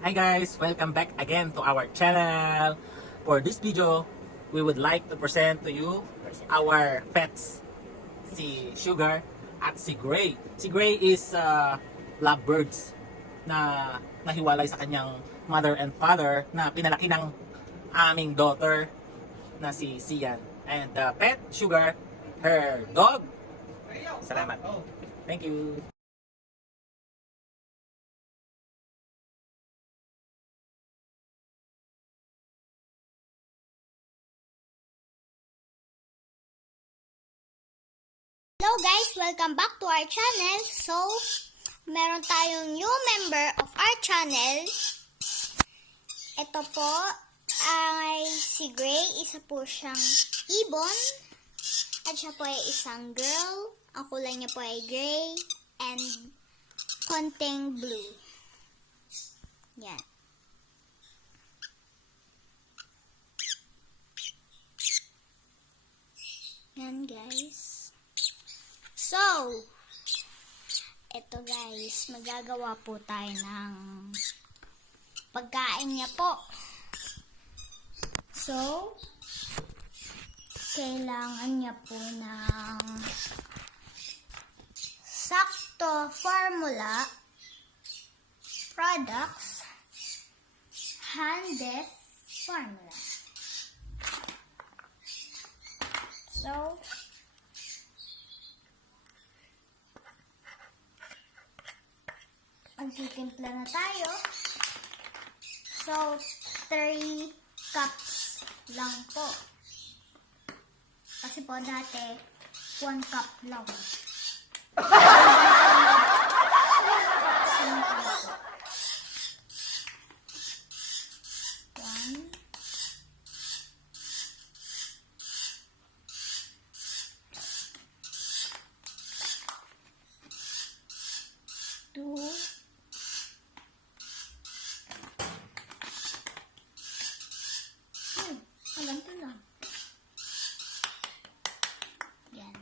Hi guys! Welcome back again to our channel. For this video, we would like to present to you our pets. Si Sugar at si Grayee. Si Grayee is lovebirds na nahiwalay sa kanyang mother and father na pinalaki ng aming daughter na si Sian. And the pet, Sugar, her dog. Salamat. Thank you. Hello guys! Welcome back to our channel. So, meron tayong new member of our channel. Ito po ay si Grayee. Isa po siyang ibon. At siya po ay isang girl. Ang kulay niya po ay gray and konting blue. Yan. Yan guys. So, eto guys, magagawa po tayo ng pagkain niya po. So, kailangan niya po ng sakto formula, products, handed formula. So, magtitimpla na tayo. So, 3 cups lang po. Kasi po dati, 1 cup lang. One. Two. Ganito lang. Yan.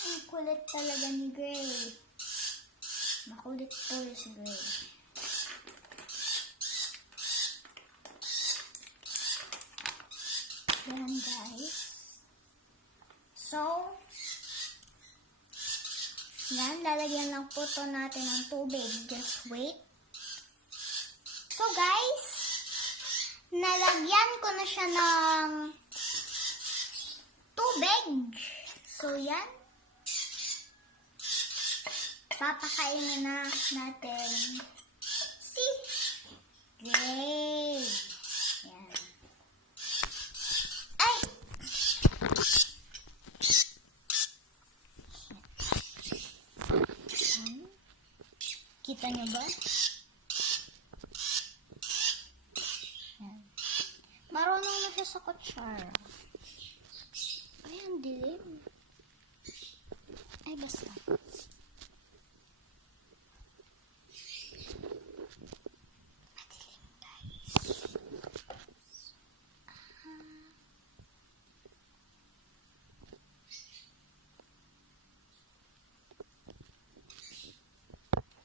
Ang kulit talaga ni Grayee. Makulit po si Grayee. Yan guys. So, yan, lalagyan lang po to natin ng tubig. Just wait. So guys, nalagyan ko na siya ng tubig. So yan. Papakainin na natin si Grayee. Yan. Ay! Kita niyo ba? Yan. Marunong na siya sa kutsara. Ay, ang dilim. Ay, basta.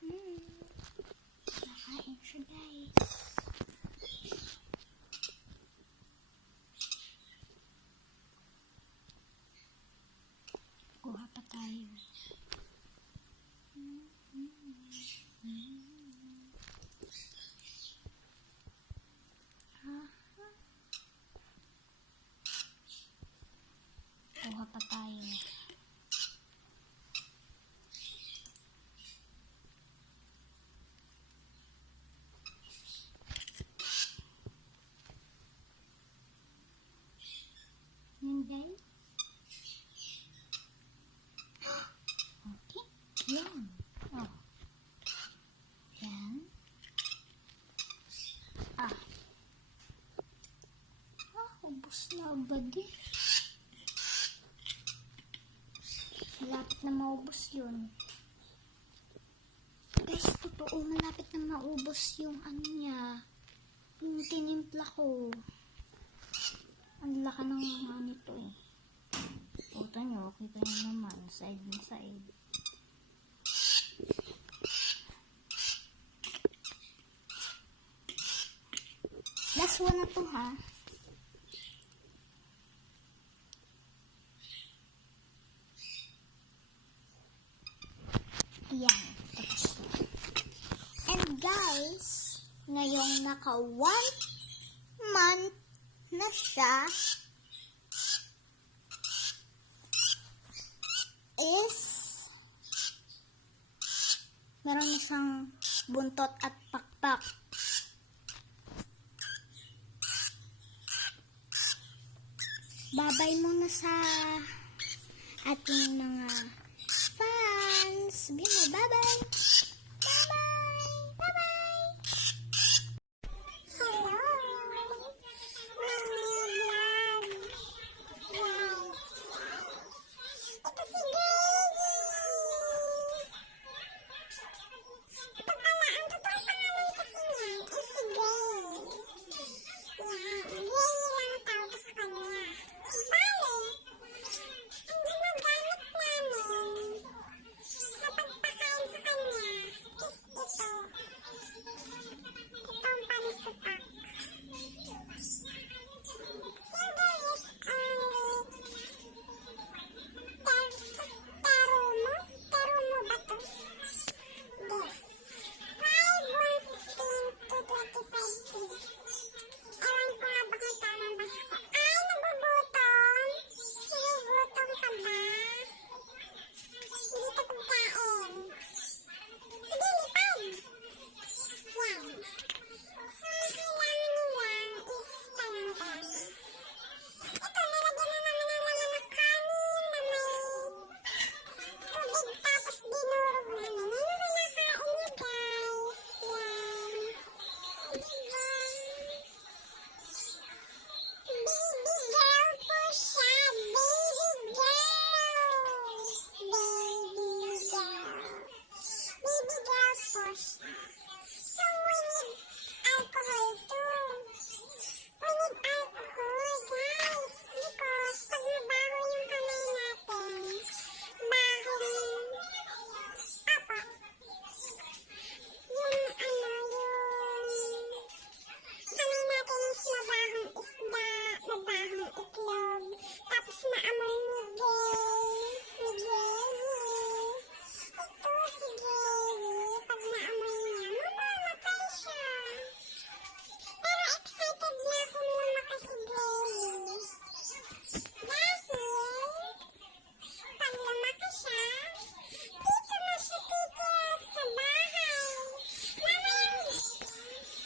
Madilim, guys. Nakain siya, guys. Kuha pa tayo. Kuha pa tayo. Yan guys. Okay. Yan. Oh. Yan. Ubos na agad eh. Malapit na maubos yun. Guys, totoo. Malapit na maubos yung ano niya. Yung tinimpla ko. Ang laki ng mga nito eh. Puta nyo, kita nyo naman. Side na side. Last one na to, ha? Yan. Tapos na. And guys, ngayong naka 1 month na siya, is meron na siyang buntot at pakpak. Babay muna sa ating mga fans. Sabihin mo, bye-bye! Bye-bye! Bye-bye! Hello! Ito si Grayee! Ang totoo pangalan kasi niya is si Grayee. Grayee lang ang tawag sa kanya. Bale, ang ginagamit namin sa pagpakain sa kanya is ito. Itong panisupak. Siyempre is only Terumo ba to? Yes. 5, 115 to 25 feet. Ewan ko nga ba kung tama ba siya. Ay, nagugutom! Nagugutom ka ba? Hindi ka pagkain. Sige, lipad! Yan. So, kailangan nila is tanong. Ito, nilagyan na namin ng laman na kanin na may tubig tapos dinurog namin. Ano na nakain niyo, guys? Yan. Diba? Baby girl po siya. Baby girl. Baby girl. Baby girl po siya. So, we need alcohol too. We need alcohol, guys. Because pag nabaho yung kamay natin, bahong, apa, yung kamay natin is mabahong isda, mabahong itlog, tapos maamoy ni Grayee. Ito si Grayee, pag naamoy niya, mamamatay siya. Pero excited na ako lumakas si Grayee. Dahil, pag lumakas siya, dito na siya titira sa bahay.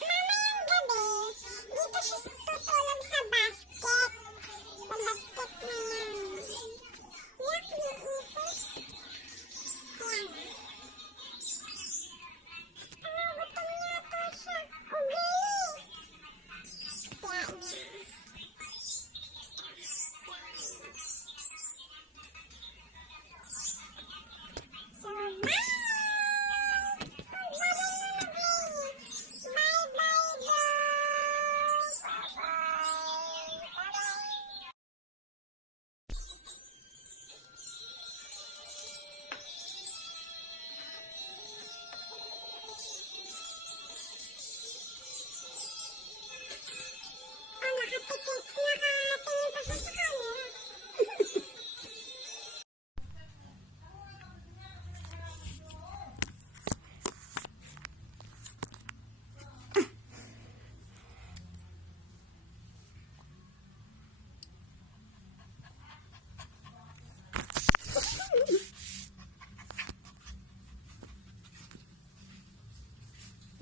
Mamayang gabi, dito siya tutulog sa basket. Sa basket na namin. Yak ni ipos. Yan. Gutom na to siya. O, Grayee! Yan. So, bye! Bye-bye na, Grayee! Bye-bye, girls! Bye-bye! Bye-bye! Oh, nakatingin pa siya sa camera.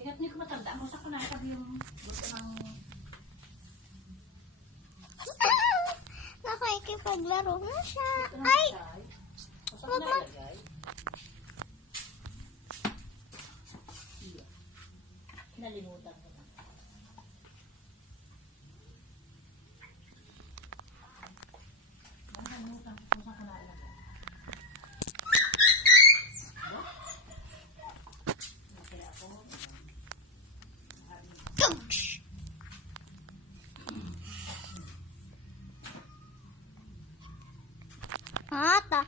Ingat niyo kung matanda mo sa kunakab yung gusto ng... Nakikipaglaro na siya. Ay! Gusto Wag na mo. ilagay. Nalimutan ko na. Nalimutan ko kung saan ko nailagay. Kaya ako... Coach! Ata.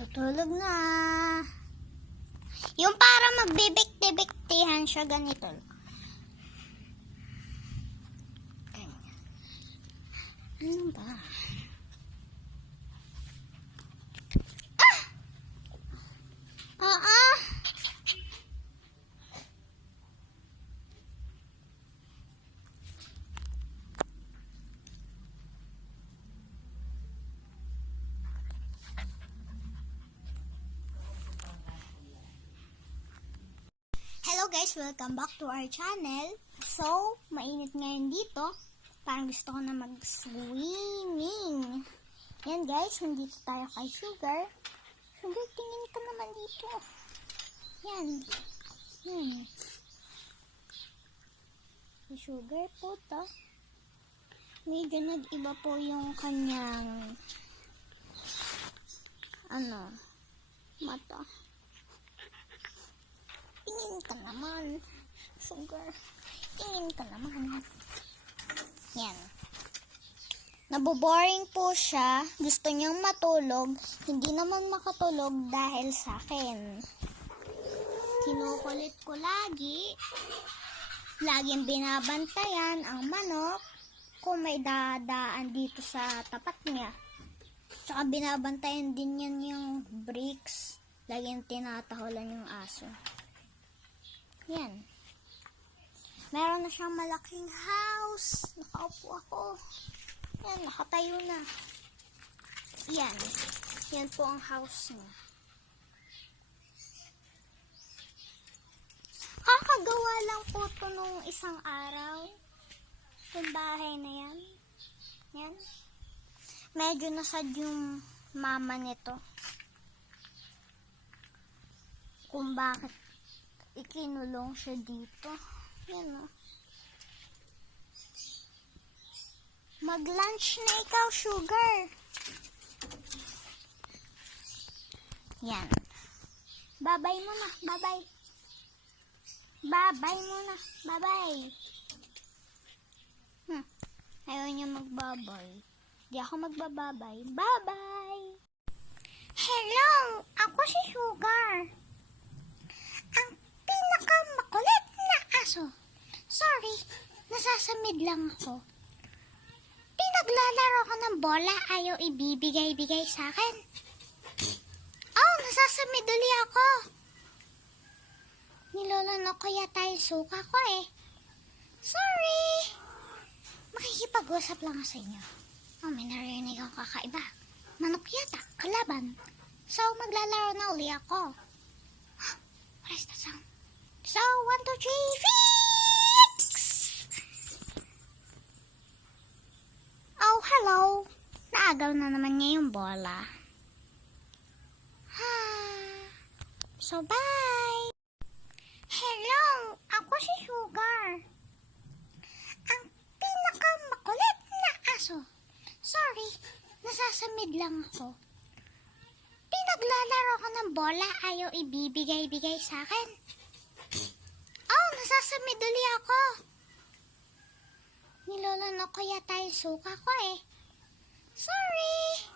Tutulog na. Yung para magbibikti-biktihan siya ganito. Ganyan. Ano ba? Hello guys, welcome back to our channel. So, mainit ngayon dito. Parang gusto ko na mag-swimming. Yan guys, nandito tayo kay Sugar. Sugar, tingin ka naman dito. Yan. Si Sugar po to. Medyo nag-iba po yung kanyang mata. Tingin ka naman. Sugar. Tingin ka naman. Yan. Naboboring po siya. Gusto niyang matulog. Hindi naman makatulog dahil sa akin. Kinukulit ko lagi. Laging binabantayan ang manok kung may dadaan dito sa tapat niya. Tsaka binabantayan din yan yung bricks. Laging tinatahulan yung aso. Yan. Meron na siyang malaking house. Nakaupo ako. Yan, nakatayo na. Yan. Yan po ang house niya. Kakagawa lang po ito nung isang araw. Yung bahay na yan. Yan. Medyo nasad yung mama nito. Kung bakit ikinulong siya dito. Yan o. Mag-lunch na ikaw, Sugar. Yan. Babay mo na. Babay. Babay mo na. Babay. Ayaw niya magbabay. Di ako magbababay. Bye-bye. Hello! Ako si Sugar. Ang pinakamakulit na aso. Sorry, nasasamid lang ako. Pinaglalaro ko ng bola, ayaw ibibigay-bigay sa akin. Oh, nasasamid uli ako. Nilolonok ko yata yung suka ko eh. Sorry. Makikipag-usap lang ako sa inyo. Oh, may narinig akong kakaiba. Manok yata, kalaban. So, maglalaro na uli ako. What is that sound? So, 1, 2, 3, fix! Oh, hello. Naagaw na naman niya yung bola. So, bye! Hello! Ako si Sugar. Ang pinakamakulit na aso. Sorry, nasasamid lang ako. Pinaglalaro ko ng bola, ayaw ibibigay-bigay sa akin. Oh, nasasamid uli ako. Nilolonok ko yata yung suka ko eh. Sorry.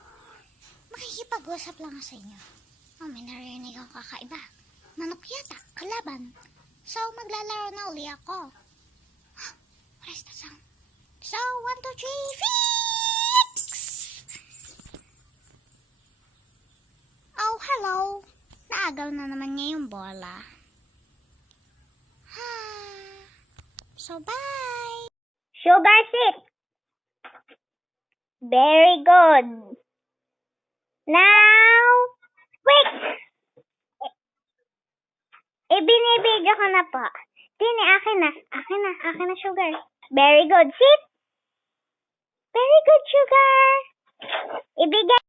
Makikipag-usap lang ako sa inyo. Oh, may narinig akong kakaiba. Manok yata, kalaban. So, maglalaro na uli ako. What is that sound? So, 1, 2, 3, fix! Oh, hello. Naagaw na naman niya yung bola. So, bye! Sugar, sit! Very good. Now, wait! Ibinibidyo ko na po. Tini, akin na. Akin na, Sugar. Very good. Sit! Very good, Sugar. Ibigay